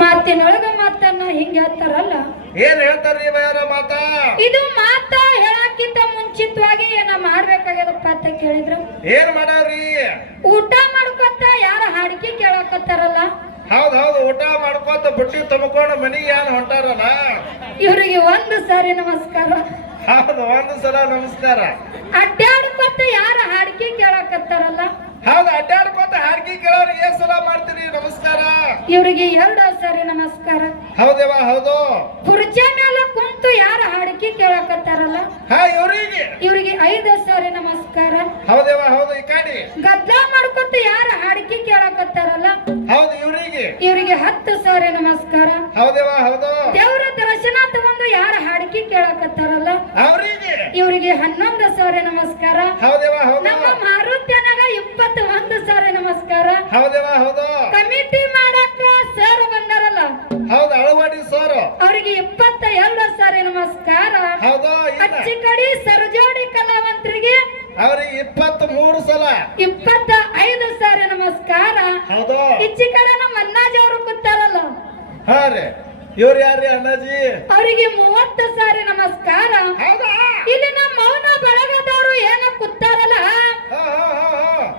ಮಾತಿನೊಳಗ ಮಾತನ್ನ ಹಿಂಗ ಹೇಳ್ತಾರಲ್ಲ, ಏನ್ ಹೇಳ್ತಾರ್ರಿ ಬಯ್ಯಾರ ಮಾತ? ಇದು ಮಾತ ಹೇಳಕ್ಕಿಂತ ಮುಂಚಿತವಾಗಿ ಏನ ಮಾಡ್ಬೇಕಾಗ್ಯದಪ್ಪ ಅಂತ ಕೇಳಿದ್ರು. ಏನ್ ಮಾಡಾವ್ರಿ? ಊಟ ಮಾಡ್ಕೊತ ಯಾರ ಹಾಡಿಕೆ ಕೇಳಕತ್ತಾರಲ್ಲ, ಹೌದು ಊಟ ಮಾಡ್ಕೊತ ಬುಟ್ಟಿ ತುಂಬಿಕೊಂಡು ಮನಿಗೆ ಏನ್ ಹೊಂಟಾರಲ್ಲ, ಇವ್ರಿಗೆ ಒಂದು ಸಾರಿ ನಮಸ್ಕಾರ. ಹೌದು, ಒಂದು ಸಲ ನಮಸ್ಕಾರ. ಅಡ್ಡಾಡ್ಕೊತ ಯಾರ ಹಾಡಿಕೆ ಕೇಳಕತ್ತಾರಲ್ಲ, ಹೌದು, ಅಡ್ಡಾಡ್ಕೊತ ಹಾಡ್ಗಿ ಕೇಳೋರಿಗೆ ಏನ್ ಸಲ ಮಾಡ್ತೀರಿ ನಮಸ್ಕಾರ? ಇವ್ರಿಗೆ 2 ಸಾರಿ ನಮಸ್ಕಾರ. ಹೌದೇವ ಹೌದು. ಕುರ್ಚಿ ಮೇಲೆ ಕುಂತು ಯಾರ ಹಾಡಿಕೆ ಕೇಳಕತ್ತಾರಲ್ಲ, ಇವ್ರಿಗೆ 5 ಸಾರಿ ನಮಸ್ಕಾರ. ಹೌದೇವ ಹೌದು. ಈ ಕಡೆ ಗದ್ಲ ಮಾಡ್ಕೊತ ಯಾರ ಹಾಡಿಕೆ ಕೇಳಕತ್ತಾರಲ್ಲ, ಹೌದು, ಇವ್ರಿಗೆ 10 ಸಾರಿ ನಮಸ್ಕಾರ. ಹೌದೇವ ಹೌದು. ದೇವರ ದರ್ಶನ ತಗೊಂಡು ಯಾರ ಹಾಡಿಕೆ ಕೇಳಕತ್ತಾರಲ್ಲ, ಇವ್ರಿಗೆ 11 ಸಾರಿ ನಮಸ್ಕಾರ. ಹೌದೇವ ಹೌದು. ನಮ್ಮ ಮಾರುತ್ಯನಾಗ 21 ಸಾರಿ ನಮಸ್ಕಾರ. ಹೌದೇವ ಹೌದು. ಕಮಿಟಿ ಮಾಡಕ್ಕ ಸರ್ ಬಂದಾರಲ್ಲ, ಹೌದು, ಅಳವಾಡಿ ಸರ್, ಅವರಿಗೆ 22 ಸಾರಿ ನಮಸ್ಕಾರ. ಹೌದು. ಅಚ್ಚಿ ಕಡಿ ಸರಜೋಡಿ ಕಲಾವಂತರಿಗೆ ಅವ್ರಿಗೆ 23 ಸಲ 25 ಸಾರಿ ನಮಸ್ಕಾರ. ಹೌದು. ಇಚ್ಚಿ ಕಡೆ ನಮ್ಮ ಅಣ್ಣಾಜಿ ಅವರು ಕೂತಾರಲ್ಲ, ಹಾ ರೀ, ಇವ್ರು ಯಾರ್ರಿ ಅಣ್ಣಾಜಿ? ಅವರಿಗೆ 30 ಸಾರಿ ನಮಸ್ಕಾರ. ಹೌದಾ? ಇಲ್ಲಿ ನಮ್ಮ ಮೌನ ಬಳಗದವರು ಏನ ಕೂತಾರಲ್ಲ,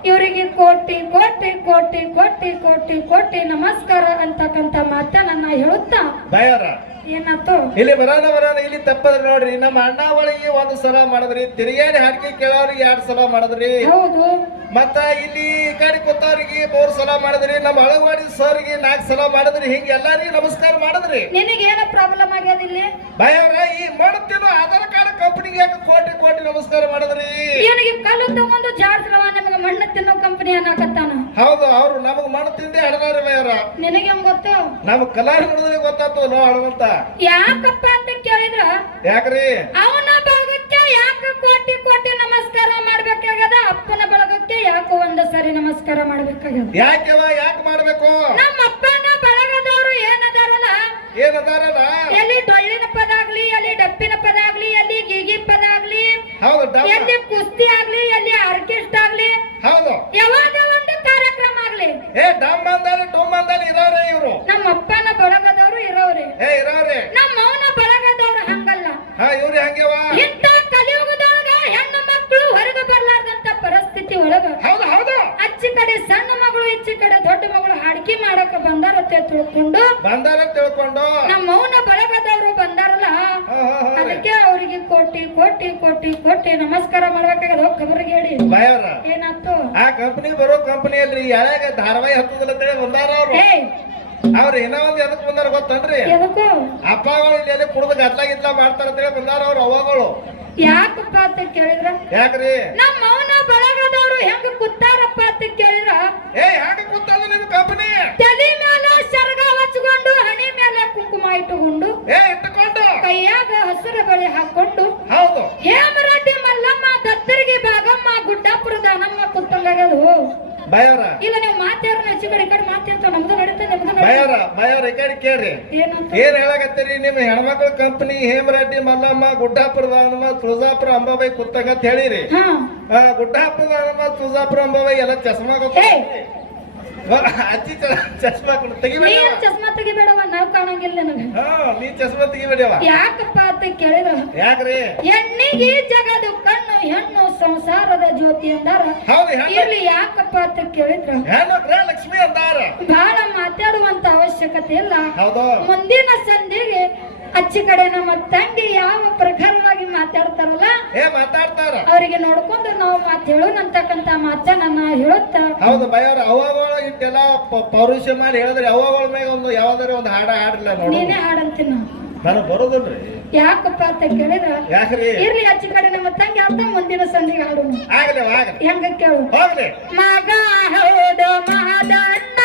ಇವರಿಗೆ ಕೋಟಿ ಕೋಟಿ ಕೋಟಿ ಕೋಟಿ ಕೋಟಿ ಕೋಟಿ ನಮಸ್ಕಾರ ಅಂತಕ್ಕಂತ ಮಾತನ್ನ ಹೇಳುತ್ತಾ ಬಯ್ಯಾರ ಏನಾಯ್ತು? ಇಲ್ಲಿ ಬರಾನ ಇಲ್ಲಿ ತಪ್ಪದ್ರಿ ನೋಡ್ರಿ. ನಮ್ಮ ಅಣ್ಣಾವಳಿಗೆ 1 ಸಲ ಮಾಡಿದ್ರಿ, ತಿರುಗಾಡಿ ಹಾಡಿಕೆ ಕೇಳೋರಿಗೆ 2 ಸಲ ಮಾಡಿದ್ರಿ. ಹೌದು. ಮತ್ತ ಇಲ್ಲಿ ಈ ಕಡೆ ಕೂತವ್ರಿಗೆ 3 ಸಲ ಮಾಡಿದ್ರಿ. ನಮ್ಮ ಅಳವಾಡಿ ಸರ್ಗೆ 4 ಸಲ ಮಾಡಿದ್ರಿ. ಹಿಂಗ ಎಲ್ಲಾರಿಗೂ ನಮಸ್ಕಾರ ಮಾಡಿದ್ರಿ. ನಿನಗೆ ಏನ ಪ್ರಾಬ್ಲಮ್ ಆಗ್ಯದ ಇಲ್ಲಿ? ಬಯ್ಯಾರ, ಈ ಮಾಡುತ್ತೇನೋ ಆಧಾರ್ ಕಾರ್ಡ್ ಕಂಪನಿಗೆ ಕೋಟಿ ಕೋಟಿ ನಮಸ್ಕಾರ ಮಾಡಿದ್ರಿ. ಏನಿಗೆ ಕಲ್ಲು ತಗೊಂಡು ಜಾಡ್ಸಲವ ನಿಮಗೆ ಮಣ್ಣು ತಿನ್ನೋ ಕಂಪನಿ ಅನ್ನಕತ್ತಾನ. ಹೌದು, ಅವ್ರು ನಮಗ್ ಮಣ್ಣು ತಿಂದೆ ಅಡದಾರಿ ಬಯ್ಯಾರ. ನಿನಗೆ ಹೆಂಗ್ ಗೊತ್ತು? ನಮ್ ಕಲಾರಿ ನೋಡಿದ್ರೆ ಗೊತ್ತಾಗ್ತದ ನೋ ಅಳವಂತ. ಯಾಕಪ್ಪ ಅಂತ ಕೇಳಿದ್ರ, ಯಾಕ್ರಿ? ಅವನ ಬಳಗಕ್ಕೆ ಯಾಕ ಕೋಟಿ ಕೋಟಿ ನಮಸ್ಕಾರ ಮಾಡ್ಬೇಕಾಗ್ಯದ, ಅಪ್ಪನ ಬಳಗಕ್ಕೆ ಯಾಕೋ 1 ಸಾರಿ ನಮಸ್ಕಾರ ಮಾಡ್ಬೇಕಾಗ್ಯದ. ಯಾಕೆವ ಯಾಕೆ ಮಾಡ್ಬೇಕು? ನಮ್ಮ ಅಪ್ಪನ ಬಳಗದವರು ಏನದಾರಲ್ಲ, ಎಲ್ಲಿ ಡೊಳ್ಳಿನ ಪದ ಆಗ್ಲಿ, ಎಲ್ಲಿ ಡಪ್ಪಿನ ಪದ ಆಗ್ಲಿ, ಎಲ್ಲಿ ಗೀಗಿ ಪದ ಆಗ್ಲಿ, ಎಲ್ಲಿ ಕುಸ್ತಿ ಆಗ್ಲಿ, ಎಲ್ಲಿ ಆರ್ಕೆಸ್ಟ್ರಾ ಆಗ್ಲಿ, ಹೌದು, ಯಾವ್ದೋ ಒಂದು ಕಾರ್ಯಕ್ರಮ ಆಗ್ಲಿ, ಡಮ್ ಅಂದಾಲಿ ಇರೋರೇ ಇವ್ರು. ನಮ್ಮ ಅಪ್ಪನ ಬಳಗದವರು ಇರೋರೆ, ನಮ್ಮ ಮೌನ ಬಳಗದವರು ಹಂಗಲ್ಲ. ಇವ್ರಿ ಹಂಗೆವ. ಇಂಥ ಕಲಿಯುಗದೊಳಗ ಹೆಣ್ಣು ಮಕ್ಕಳು ಹೊರಗೆ ಬರ್ಲಾರ್ದಂತ ಪರಿಸ್ಥಿತಿ ಒಳಗ ಅಚ್ಚಿ ಕಡೆ ಸಣ್ಣ ಮಗಳು, ಇಚ್ಚಿ ಕಡೆ ದೊಡ್ಡ ಮಗಳು ಹಾಡಿಕೆ ಮಾಡಕ ಬಂದಾರತ್ತೆ ತಿಳ್ಕೊಂಡು ನಮ್ಮ ಮೌನ ಬಳಗದವರು ಬಂದಾರಲ್ಲ, ಅದಕ್ಕೆ ಅವರಿಗೆ ಕೋಟಿ ಕೋಟಿ ಕೋಟಿ ಕೋಟಿ ನಮಸ್ಕಾರ ಮಾಡ್ಬೇಕಾಗದ. ಖಬರಿಗೆ ಹೇಳಿ ಏನಾಯ್ತು? ಆ ಕಂಪನಿ ಬರೋ ಕಂಪನಿ ಅಲ್ರಿ, ಯಾವಾಗ ಧಾರಾವಾಹಿ ಹತ್ತದಿಲ್ಲ ಅಂತೇಳಿ ಬಂದಾರ ಅವ್ರು. ಅವ್ರ ಏನೋ ಒಂದ್ ಎದಕ್ ಬಂದಾರ ಗೊತ್ತನ್ರಿ? ಅಪ್ಪಗಳು ಇಲ್ಲಿ ಕುಡ್ದು ಗದ್ಲ ಮಾಡ್ತಾರ ಅಂತೇಳಿ ಬಂದಾರ ಅವ್ರು ಅವಾಗಳು. ಯಾಕಪ್ಪ ಅಂತ ಕೇಳಿದ್ರ, ಯಾಕ್ರಿ? ನಮ್ಮ ಮೌನ ಬಳಗದವರು ಹೆಂಗ ಕೂತಾರಪ್ಪ ಅಂತ ಕೇಳಿದ್ರ, ಹೆಂಗ ಕೂತಾದ ನಿಮ್ ಕಂಪನಿ? ತಲೆ ಮೇಲೆ ಸರಗ ಹಚ್ಕೊಂಡು, ಹಣಿ ಮೇಲೆ ಕುಂಕುಮ ಇಟ್ಟುಕೊಂಡು, ಕೈಯಾಗ ಹಸಿರು ಬಳಿ ಹಾಕೊಂಡು, ಹೌದು, ಹೇಮರೆಡ್ಡಿ ಮಲ್ಲಮ್ಮ, ದತ್ತರಿಗೆ ಭಾಗಮ್ಮ, ಗುಡ್ಡಾಪುರದ ನಮ್ಮ ಕುತ್ತಂಗದು ಬಯ್ಯಾರ. ಇಲ್ಲ ನೀವು ಮಾತಾಡ್ರ ಹೆಚ್ಚು ಕಡೆ ಈ ಕಡೆ ಮಾತಾಡ್ತಾವ, ನಮ್ದು ನಡೀತಾ ನಿಮ್ದು ಬಯ್ಯಾರ ಈ ಕಡೆ ಕೇಳ್ರಿ. ಏನ್ ಹೇಳಕತ್ತೀರಿ? ನಿಮ್ ಹೆಣ್ಮಕ್ಳ ಕಂಪನಿ ಹೇಮರೆಡ್ಡಿ ಮಲ್ಲಮ್ಮ, ಗುಡ್ಡಾಪುರದ ಹನುಮ, ತುಳಜಾಪುರ ಅಂಬಾಬಾಯಿ ಕುತ್ತಂಗ ಅಂತ ಹೇಳಿರಿ. ಗುಡ್ಡಾಪುರದ ಹನುಮ, ತುಳಜಾಪುರ ಅಂಬಾಬಾಯಿ ಎಲ್ಲ ಚಸ್ಮಾ ಗೊತ್ತ, ಅಜ್ಜಿ ಚಸ್ಮಾ ತೆಗಿಬೇಡ. ಚಸ್ಮಾ ತೆಗಿಬೇಡವ, ನಾವ್ ಕಾಣಂಗಿಲ್ಲ ನನಗೆ. ನೀ ಚಸ್ಮಾ ತೆಗಿಬೇಡವ. ಯಾಕಪ್ಪ ಅಂತ ಕೇಳಿದ್ರ, ಯಾಕ್ರಿ? ಹೆಣ್ಣಿಗೆ ಜಗದು ಕಣ್ಣು, ಹೆಣ್ಣು ಸಂಸಾರದ ಜ್ಯೋತಿ ಅಂದಾರ. ಇಲ್ಲಿ ಯಾಕಪ್ಪ ಅಂತ ಕೇಳಿದ್ರ, ಲಕ್ಷ್ಮಿ ಅಂದಾರ. ಬಹಳ ಮಾತಾಡುವಂತ ಅವಶ್ಯಕತೆ ಇಲ್ಲ. ಹೌದು. ಮುಂದಿನ ಸಂಧಿಗೆ ಅಚ್ಚಿ ಕಡೆ ನಮ್ಮ ತಂಗಿ ಯಾವ ಪ್ರಕಾರವಾಗಿ ಮಾತಾಡ್ತಾರಲ್ಲ, ಮಾತಾಡ್ತಾರ, ಅವರಿಗೆ ನೋಡ್ಕೊಂಡು ನಾವು ಮಾತು ಹೇಳೋಣಂತಕ್ಕಂತ ಮಾತನ್ನ ಹೇಳುತ್ತ. ಹೌದು ಬಯ್ಯಾರ, ಅವಾಗಳ ಇಟ್ಟೆಲ್ಲ ಪೌರುಷ ಮಾಡಿ ಹೇಳಿದ್ರಿ. ಅವಾಗಳ ಮೇಲೆ ಒಂದು ಯಾವ್ದಾರ ಒಂದು ಹಾಡ ಹಾಡ್ಲಿಲ್ಲ ನೋಡಿ. ನೀನೇ ಹಾಡಂತೀನಿ ನನಗ್ ಬರೋದಿಲ್ರಿ. ಯಾಕಪ್ಪ ಅಂತ ಕೇಳಿದ್ರ, ಯಾಕ್ರಿ? ಇರ್ಲಿ ಅಚ್ಚಿ ಕಡೆ ನಮ್ಮ ತಂಗಿ ಅಂತ ಮುಂದಿನ ಸಂಧಿಗೆ ಹಾಡೋಣ. ಆಗ್ಲಿ ಹೆಂಗ ಕೇಳು? ಹೋಗ್ಲಿ. ಮಗ ಹೌದು ಮಹದಣ್ಣ